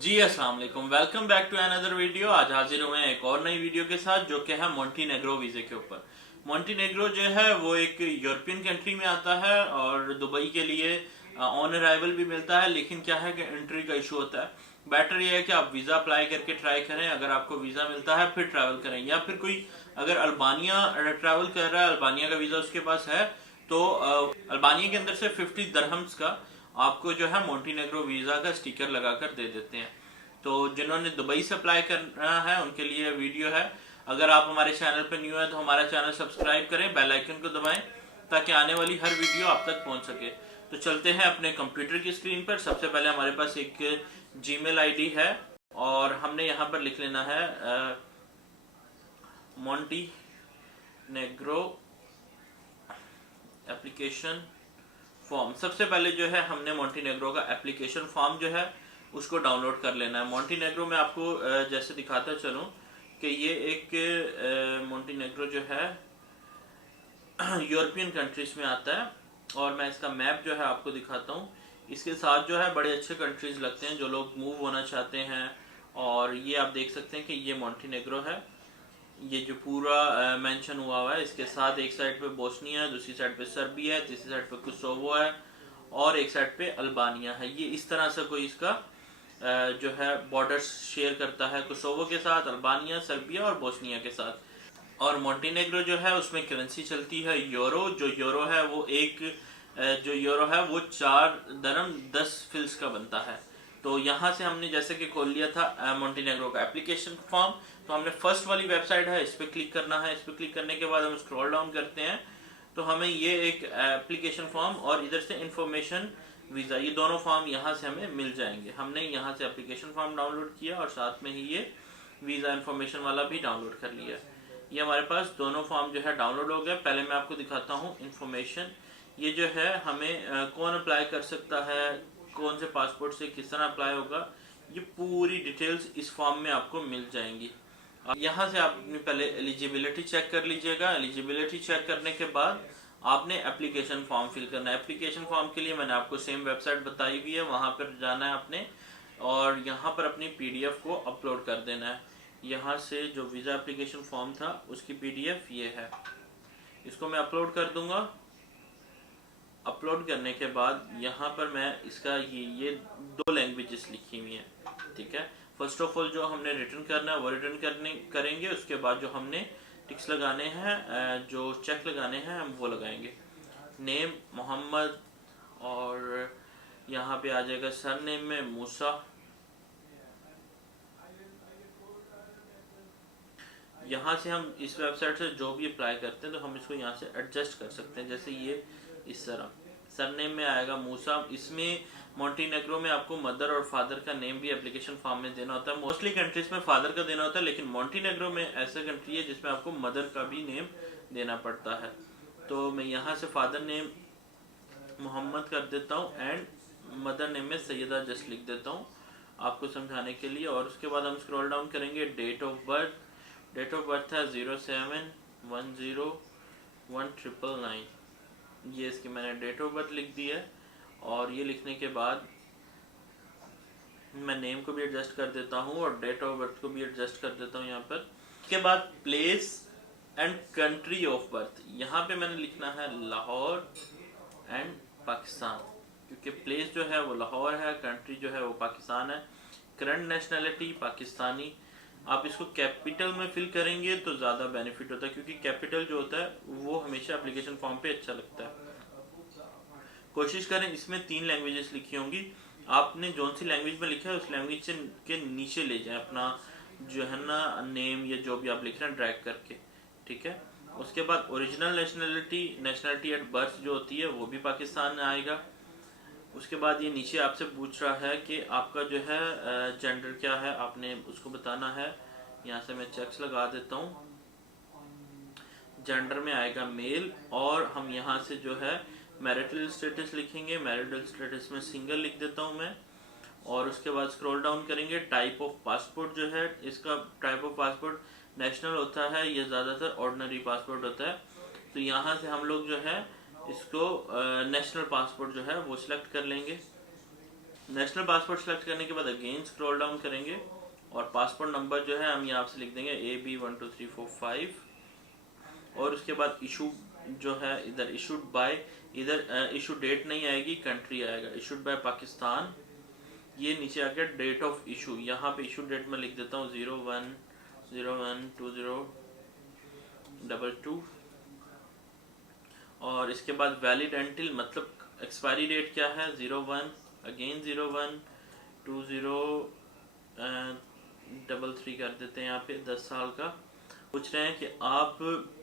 जी अस्सलाम वालेकुम, welcome back to another video. आज हाजिर हुए हैं एक और नई वीडियो के साथ जो कि है मोंटीनेग्रो वीज़े के ऊपर। मोंटीनेग्रो जो है वो एक यूरोपियन कंट्री में आता है और दुबई के लिए ऑन अराइवल भी मिलता है, लेकिन क्या है कि एंट्री का इशू होता है। बेटर ये है कि आप वीज़ा अप्लाई करके ट्राई करें, अगर आपको वीज़ा मिलता है फिर ट्रैवल करें। या फिर कोई अगर अल्बानिया ट्रैवल कर रहा है, अल्बानिया का वीज़ा उसके पास है, तो अल्बानिया के अंदर से 50 दरहम्स का आपको जो है मोंटीनेग्रो वीज़ा का स्टिकर लगाकर दे देते हैं। तो जिन्होंने दुबई से अप्लाई करना है उनके लिए वीडियो है। अगर आप हमारे चैनल पर न्यू है तो हमारा चैनल सब्सक्राइब करें, बेल आइकन को दबाएं ताकि आने वाली हर वीडियो आप तक पहुंच सके। तो चलते हैं अपने कंप्यूटर की स्क्रीन पर। सबसे पहले हमारे पास एक जीमेल आईडी है और हमने यहाँ पर लिख लेना है मोंटीनेग्रो एप्लीकेशन फॉर्म। सबसे पहले जो है हमने मोंटीनेग्रो का एप्लीकेशन फॉर्म जो है उसको डाउनलोड कर लेना है। मोंटीनेग्रो में आपको जैसे दिखाता चलूं कि ये एक मोंटीनेग्रो जो है यूरोपियन कंट्रीज में आता है और मैं इसका मैप जो है आपको दिखाता हूँ। इसके साथ जो है बड़े अच्छे कंट्रीज लगते हैं जो लोग मूव होना चाहते हैं। और ये आप देख सकते हैं कि ये मोंटीनेग्रो है, ये जो पूरा मेंशन हुआ है। इसके साथ एक साइड पे बोस्निया है, दूसरी साइड पे सर्बिया है, तीसरी साइड पे कोसोवो है और एक साइड पे अल्बानिया है। ये इस तरह से कोई इसका जो है बॉर्डर शेयर करता है कोसोवो के साथ, अल्बानिया, सर्बिया और बोस्निया के साथ। और मोंटीनेग्रो जो है उसमें करेंसी चलती है यूरो। जो यूरो है वो जो यूरो है वो 4 दरम 10 फिल्स का बनता है। तो यहाँ से हमने जैसे कि खोल लिया था मोंटीनेग्रो का एप्लीकेशन फॉर्म। तो हमने फर्स्ट वाली वेबसाइट है, इस पर क्लिक करना है। इस पर क्लिक करने के बाद हम स्क्रॉल डाउन करते हैं तो हमें ये एक एप्लीकेशन फॉर्म और इधर से इंफॉर्मेशन वीज़ा, ये दोनों फॉर्म यहाँ से हमें मिल जाएंगे। हमने यहाँ से एप्लीकेशन फॉर्म डाउनलोड किया और साथ में ही ये वीज़ा इंफॉर्मेशन वाला भी डाउनलोड कर लिया। ये हमारे पास दोनों फॉर्म जो है डाउनलोड हो गया। पहले मैं आपको दिखाता हूँ इंफॉर्मेशन। ये जो है हमें कौन अप्लाई कर सकता है, कौन से पासपोर्ट से किस तरह अप्लाई होगा, ये पूरी डिटेल्स इस फॉर्म में आपको मिल जाएंगी। यहाँ से आप अपनी पहले एलिजिबिलिटी चेक कर लीजिएगा। एलिजिबिलिटी चेक करने के बाद आपने एप्लीकेशन फॉर्म फिल करना है। एप्लीकेशन फॉर्म के लिए मैंने आपको सेम वेबसाइट बताई हुई है, वहाँ पर जाना है आपने और यहाँ पर अपनी पीडीएफ को अपलोड कर देना है। यहाँ से जो वीज़ा एप्लीकेशन फॉर्म था उसकी पीडीएफ ये है, इसको मैं अपलोड कर दूंगा। अपलोड करने के बाद यहाँ पर मैं इसका ये 2 लैंग्वेजेस लिखी हुई हैं, ठीक है। फर्स्ट ऑफ ऑल जो हमने रिटर्न करना है वो रिटर्न करेंगे। उसके बाद जो हमने टिक्स लगाने हैं, जो चेक लगाने हैं, हम वो लगाएंगे। नेम मोहम्मद और यहाँ पे आ जाएगा सर नेम में मूसा। यहाँ से हम इस वेबसाइट से जो भी अप्लाई करते हैं तो हम इसको यहाँ से एडजस्ट कर सकते हैं। जैसे ये इस तरह सरनेम में आएगा मूसा। इसमें मोंटीनेग्रो में आपको मदर और फादर का नेम भी एप्लीकेशन फॉर्म में देना होता है। मोस्टली कंट्रीज में फादर का देना होता है, लेकिन मोंटीनेग्रो में ऐसा कंट्री है जिसमें आपको मदर का भी नेम देना पड़ता है। तो मैं यहाँ से फादर नेम मोहम्मद कर देता हूँ एंड मदर नेम में सैयदा जस्ट लिख देता हूँ आपको समझाने के लिए। और उसके बाद हम स्क्रॉल डाउन करेंगे। डेट ऑफ बर्थ है 07101919, ये इसकी मैंने डेट ऑफ बर्थ लिख दी है। और ये लिखने के बाद मैं नेम को भी एडजस्ट कर देता हूँ और डेट ऑफ बर्थ को भी एडजस्ट कर देता हूँ यहाँ पर। इसके बाद place and country of birth, यहाँ पे मैंने लिखना है लाहौर एंड पाकिस्तान, क्योंकि प्लेस जो है वो लाहौर है, कंट्री जो है वो पाकिस्तान है। Current nationality Pakistani. आप इसको कैपिटल में फिल करेंगे तो ज़्यादा बेनिफिट होता है, क्योंकि कैपिटल जो होता है वो हमेशा एप्लीकेशन फॉर्म पे अच्छा लगता है। कोशिश करें इसमें 3 लैंग्वेजेस लिखी होंगी, आपने जो सी लैंग्वेज में लिखा है उस लैंग्वेज से के नीचे ले जाए अपना जो है ना नेम या जो भी आप लिख रहे हैं ड्रैग करके, ठीक है। उसके बाद ओरिजिनल नेशनैलिटी एट बर्थ जो होती है वो भी पाकिस्तान में आएगा। उसके बाद ये नीचे आपसे पूछ रहा है कि आपका जो है जेंडर क्या है, आपने उसको बताना है। यहाँ से मैं चेक्स लगा देता हूँ। जेंडर में आएगा मेल और हम यहाँ से जो है मैरिटल स्टेटस लिखेंगे। मैरिटल स्टेटस में सिंगल लिख देता हूँ मैं। और उसके बाद स्क्रॉल डाउन करेंगे। टाइप ऑफ पासपोर्ट जो है, इसका टाइप ऑफ पासपोर्ट नेशनल होता है, ये ज़्यादातर ऑर्डिनरी पासपोर्ट होता है। तो यहाँ से हम लोग जो है इसको नेशनल पासपोर्ट जो है वो सिलेक्ट कर लेंगे। नेशनल पासपोर्ट सेलेक्ट करने के बाद अगेन स्क्रॉल डाउन करेंगे और पासपोर्ट नंबर जो है हम यहाँ से लिख देंगे AB12345 और उसके बाद इशू जो है इधर इशूड बाय, इधर इशू डेट नहीं आएगी, कंट्री आएगा, इशूड बाय पाकिस्तान। ये नीचे आ गया डेट ऑफ इशू, यहाँ पे इशू डेट में लिख देता हूँ 01/01/2022 और इसके बाद वैलिड एंटिल मतलब एक्सपायरी डेट क्या है 01 अगेन 01/2033 कर देते हैं यहाँ पे 10 साल का। पूछ रहे हैं कि आप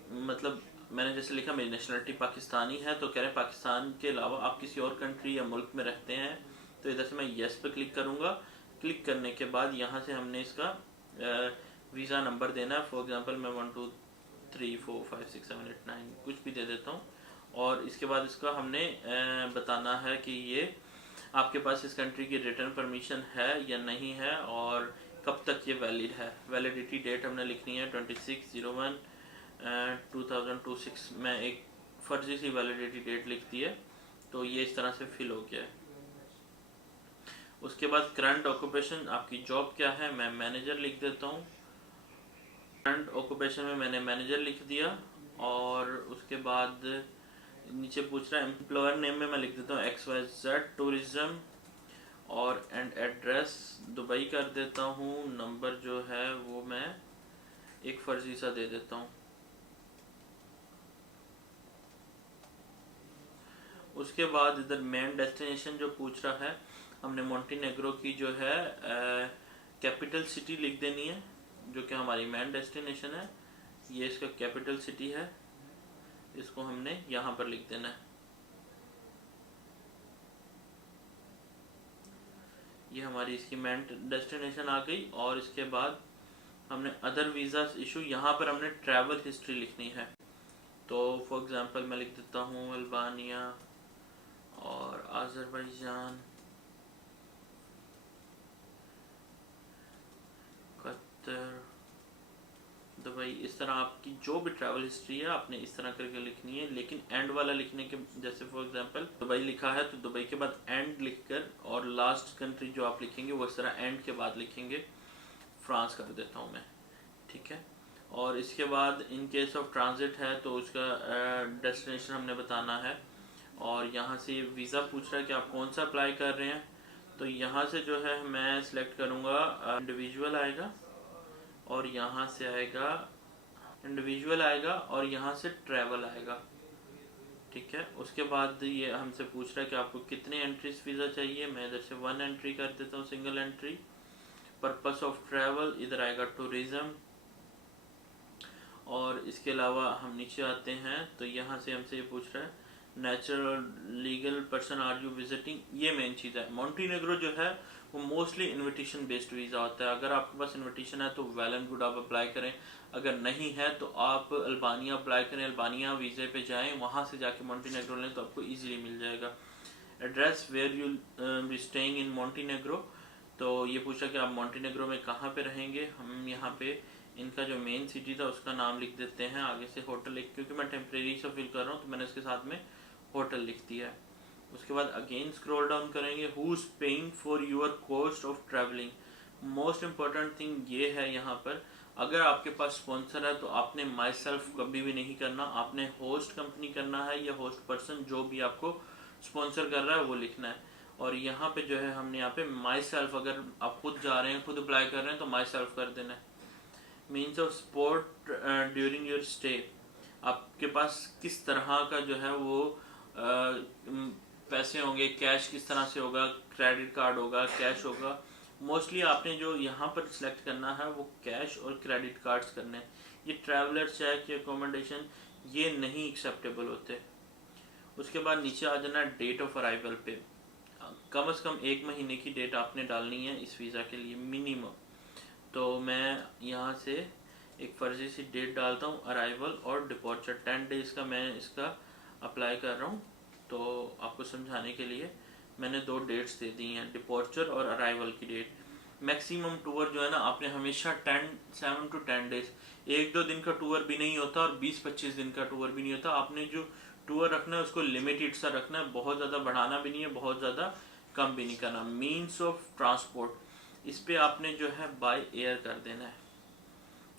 मतलब मैंने जैसे लिखा मेरी नेशनलिटी पाकिस्तानी है तो कह रहे हैं पाकिस्तान के अलावा आप किसी और कंट्री या मुल्क में रहते हैं, तो इधर से मैं येस पे क्लिक करूँगा। क्लिक करने के बाद यहाँ से हमने इसका वीज़ा नंबर देना है, फॉर एग्जांपल मैं 1 2 3 4 5 6 7 8 9 कुछ भी दे देता हूँ और इसके बाद इसका हमने बताना है कि ये आपके पास इस कंट्री की रिटर्न परमिशन है या नहीं है और कब तक ये वैलिड है। वैलिडिटी डेट हमने लिखनी है 26/01/2026 में एक फर्जी सी वैलिडिटी डेट लिख दी है, तो ये इस तरह से फिल हो गया है। उसके बाद करंट ऑक्यूपेशन आपकी जॉब क्या है, मैं मैनेजर लिख देता हूँ। करंट ऑक्यूपेशन में मैंने मैनेजर लिख दिया और उसके बाद नीचे पूछ रहा है एम्प्लॉयर नेम में मैं लिख देता हूँ XYZ टूरिज्म और एंड एड्रेस दुबई कर देता हूँ। नंबर जो है वो मैं एक फर्जी सा दे देता हूँ। उसके बाद इधर मेन डेस्टिनेशन जो पूछ रहा है हमने मोंटेनेग्रो की जो है कैपिटल सिटी लिख देनी है जो कि हमारी मेन डेस्टिनेशन है। ये इसका कैपिटल सिटी है, इसको हमने यहाँ पर लिख देना है। ये हमारी इसकी मेन डेस्टिनेशन आ गई और इसके बाद हमने अदर वीज़ा इशू, यहाँ पर हमने ट्रैवल हिस्ट्री लिखनी है। तो फॉर एग्जांपल मैं लिख देता हूँ अल्बानिया और अज़रबैजान, कतर, दुबई, इस तरह आपकी जो भी ट्रैवल हिस्ट्री है आपने इस तरह करके लिखनी है। लेकिन एंड वाला लिखने के, जैसे फॉर एग्जांपल दुबई लिखा है तो दुबई के बाद एंड लिखकर और लास्ट कंट्री जो आप लिखेंगे वो इस तरह एंड के बाद लिखेंगे। फ्रांस कर देता हूँ मैं, ठीक है। और इसके बाद इन केस ऑफ ट्रांजिट है तो उसका डेस्टिनेशन हमने बताना है और यहाँ से वीज़ा पूछ रहा है कि आप कौन सा अप्लाई कर रहे हैं। तो यहाँ से जो है मैं सिलेक्ट करूँगा इंडिविजुअल आएगा और यहाँ से आएगा इंडिविजुअल आएगा और यहाँ से ट्रैवल आएगा, ठीक है। उसके बाद ये हमसे पूछ रहा है कि आपको कितने एंट्रीज वीज़ा चाहिए, मैं इधर से 1 एंट्री कर देता हूँ, single entry. Purpose of travel इधर आएगा टूरिज्म और इसके अलावा हम नीचे आते हैं तो यहाँ से हमसे ये पूछ रहा है natural legal person are you visiting. ये मेन चीज़ है। मोंटेनेग्रो जो है वो मोस्टली इनविटेशन बेस्ड वीज़ा होता है। अगर आपके पास इनविटेशन है तो वेल एंड गुड आप अप्लाई करें, अगर नहीं है तो आप अल्बानिया अप्लाई करें, अल्बानिया वीज़े पे जाएं, वहाँ से जाके मोंटेनेग्रो लें तो आपको ईजिली मिल जाएगा। Address where you be staying in Montenegro, तो ये पूछा कि आप मोंटेनेग्रो में कहाँ पे रहेंगे। हम यहाँ पे इनका जो मेन सिटी था उसका नाम लिख देते हैं, आगे से होटल, क्योंकि मैं टेम्परेरी से फिल कर रहा हूँ तो मैंने इसके साथ में होटल लिख दिया है। उसके बाद अगेन स्क्रॉल डाउन करेंगे, who is paying for your cost of travelling. Most important thing ये है यहाँ पर, अगर आपके पास स्पॉन्सर है तो आपने माई सेल्फ कभी भी नहीं करना, आपने होस्ट कंपनी करना है या होस्ट पर्सन जो भी आपको स्पॉन्सर कर रहा है वो लिखना है। और यहाँ पे जो है हमने यहाँ पे माई सेल्फ, अगर आप खुद जा रहे हैं खुद अप्लाई कर रहे हैं तो माई सेल्फ कर देना है। Means of support during your stay, आपके पास किस तरह का जो है वो पैसे होंगे, कैश किस तरह से होगा, क्रेडिट कार्ड होगा, कैश होगा। मोस्टली आपने जो यहाँ पर सिलेक्ट करना है वो कैश और क्रेडिट कार्ड्स करने हैं। ये ट्रैवलर चेक या अकोमोडेशन ये नहीं एक्सेप्टेबल होते। उसके बाद नीचे आ जाना डेट ऑफ अराइवल पे, कम से कम 1 महीने की डेट आपने डालनी है इस वीज़ा के लिए मिनिमम। तो मैं यहाँ से एक फर्जी सी डेट डालता हूँ, अराइवल और डिपॉर्चर 10 डेज़ का मैं इसका अप्लाई कर रहा हूँ। तो आपको समझाने के लिए मैंने 2 डेट्स दे दी हैं, डिपॉर्चर और अराइवल की डेट। मैक्सिमम टूर जो है ना आपने हमेशा 7 to 10 डेज, 1-2 दिन का टूर भी नहीं होता और 20-25 दिन का टूर भी नहीं होता। आपने जो टूर रखना है उसको लिमिटेड सा रखना है, बहुत ज़्यादा बढ़ाना भी नहीं है, बहुत ज़्यादा कम भी नहीं करना। मीन्स ऑफ ट्रांसपोर्ट, इस पे आपने जो है बाय एयर कर देना है।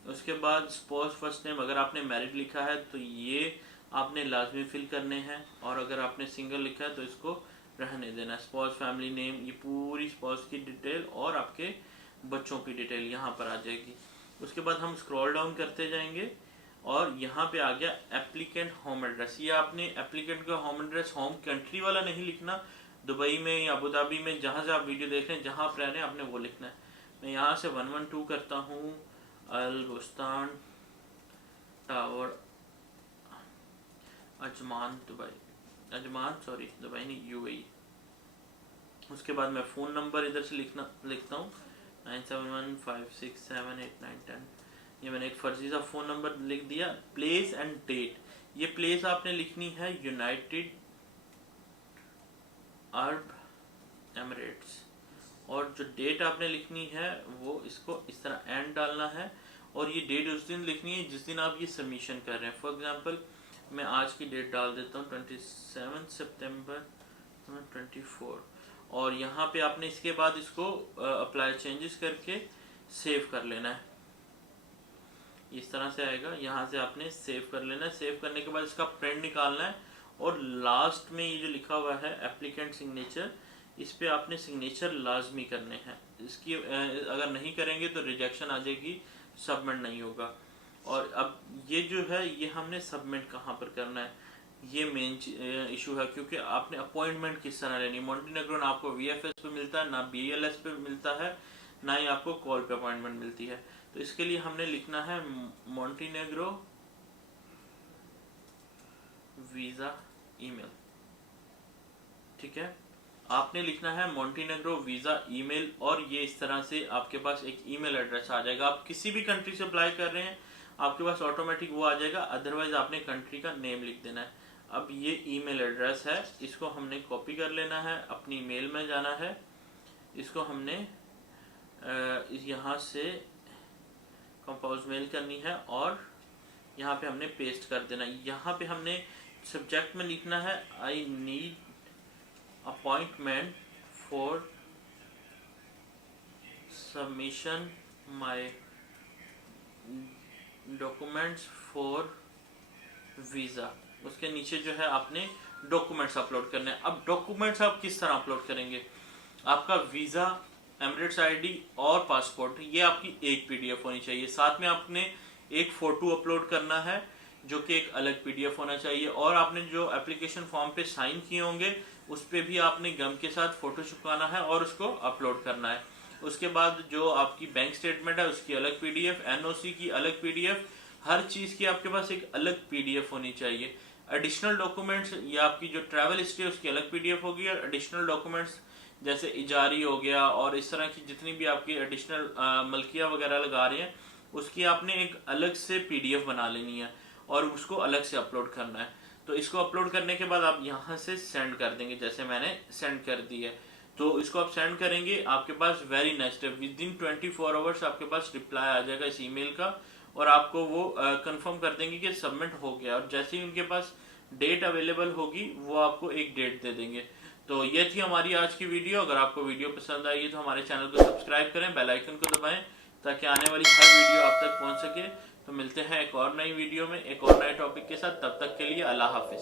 उसके बाद स्पाउस फर्स्ट नेम, अगर आपने मैरिड लिखा है तो ये आपने लाजमी फिल करने हैं, और अगर आपने सिंगल लिखा है तो इसको रहने देना। स्पाउस फैमिली नेम, ये पूरी स्पाउस की डिटेल और आपके बच्चों की डिटेल यहाँ पर आ जाएगी। उसके बाद हम स्क्रॉल डाउन करते जाएंगे और यहाँ पे आ गया एप्लीकेंट होम एड्रेस। ये आपने एप्लीकेंट का होम एड्रेस होम कंट्री वाला नहीं लिखना, दुबई में या अबू धाबी में जहाँ से आप वीडियो देख रहे हैं जहाँ आप रह रहे हैं आपने वो लिखना है। मैं यहाँ से 112 करता हूँ, अल बुस्तान टावर, अजमान दुबई, दुबई नहीं यूएई। उसके बाद मैं फ़ोन नंबर इधर से लिखता हूँ 9715678910। ये मैंने एक फर्जी सा फ़ोन नंबर लिख दिया। प्लेस एंड डेट, ये प्लेस आपने लिखनी है यूनाइटेड अरब एमिरेट्स, और जो डेट आपने लिखनी है वो इसको इस तरह एंड डालना है, और ये डेट उस दिन लिखनी है जिस दिन आप ये सबमिशन कर रहे हैं। फॉर एग्जांपल मैं आज की डेट डाल देता हूँ 27 सितंबर 24, और यहाँ पे आपने इसके बाद इसको अप्लाई चेंजेस करके सेव कर लेना है। इस तरह से आएगा, यहाँ से आपने सेव कर लेना है। सेव करने के बाद इसका प्रिंट निकालना है, और लास्ट में ये जो लिखा हुआ है एप्लीकेंट सिग्नेचर, इस पे आपने सिग्नेचर लाजमी करने हैं। इसकी अगर नहीं करेंगे तो रिजेक्शन आ जाएगी, सबमिट नहीं होगा। और अब ये जो है ये हमने सबमिट कहाँ पर करना है, ये मेन इशू है, क्योंकि आपने अपॉइंटमेंट किस तरह लेनी। मोंटेनेग्रो ना आपको VFS पे मिलता है, ना BLS पे मिलता है, ना ही आपको कॉल पे अपॉइंटमेंट मिलती है। तो इसके लिए हमने लिखना है मोंटेनेग्रो वीज़ा ईमेल। ठीक है, आपने लिखना है मोंटेनेग्रो वीज़ा ईमेल, और ये इस तरह से आपके पास एक ईमेल एड्रेस आ जाएगा। आप किसी भी कंट्री से अप्लाई कर रहे हैं आपके पास ऑटोमेटिक वो आ जाएगा, अदरवाइज आपने कंट्री का नेम लिख देना है। अब ये ईमेल एड्रेस है, इसको हमने कॉपी कर लेना है, अपनी मेल में जाना है, इसको हमने यहाँ से कंपोज मेल करनी है और यहाँ पे हमने पेस्ट कर देना। यहाँ पे हमने सब्जेक्ट में लिखना है I need appointment for submission my documents for visa. उसके नीचे जो है आपने डॉक्यूमेंट्स अपलोड करने हैं। अब डॉक्यूमेंट्स आप किस तरह अपलोड करेंगे, आपका वीज़ा, एमिरेट्स ID और पासपोर्ट, ये आपकी एक PDF होनी चाहिए। साथ में आपने एक फ़ोटो अपलोड करना है जो कि एक अलग PDF होना चाहिए, और आपने जो एप्लीकेशन फॉर्म पे साइन किए होंगे उस पर भी आपने गम के साथ फ़ोटो चिपकाना है और उसको अपलोड करना है। उसके बाद जो आपकी बैंक स्टेटमेंट है उसकी अलग PDF, NOC की अलग PDF, हर चीज़ की आपके पास एक अलग PDF होनी चाहिए। एडिशनल डॉक्यूमेंट्स या आपकी जो ट्रैवल हिस्ट्री है उसकी अलग PDF होगी, और एडिशनल डॉक्यूमेंट्स जैसे इजारी हो गया और इस तरह की जितनी भी आपकी एडिशनल मलकिया वगैरह लगा रहे हैं उसकी आपने एक अलग से PDF बना लेनी है और उसको अलग से अपलोड करना है। तो इसको अपलोड करने के बाद आप यहाँ से सेंड कर देंगे, जैसे मैंने सेंड कर दी है। तो इसको आप सेंड करेंगे, आपके पास very next day within 24 hours आपके पास रिप्लाई आ जाएगा इस ईमेल का, और आपको वो कंफर्म कर देंगे कि सबमिट हो गया। और जैसे ही उनके पास डेट अवेलेबल होगी वो आपको एक डेट दे देंगे। तो ये थी हमारी आज की वीडियो। अगर आपको वीडियो पसंद आई तो हमारे चैनल को सब्सक्राइब करें, बेल आइकन को दबाएं ताकि आने वाली हर वीडियो आप तक पहुंच सके। तो मिलते हैं एक और नई वीडियो में एक और नए टॉपिक के साथ, तब तक के लिए अल्लाह हाफिज।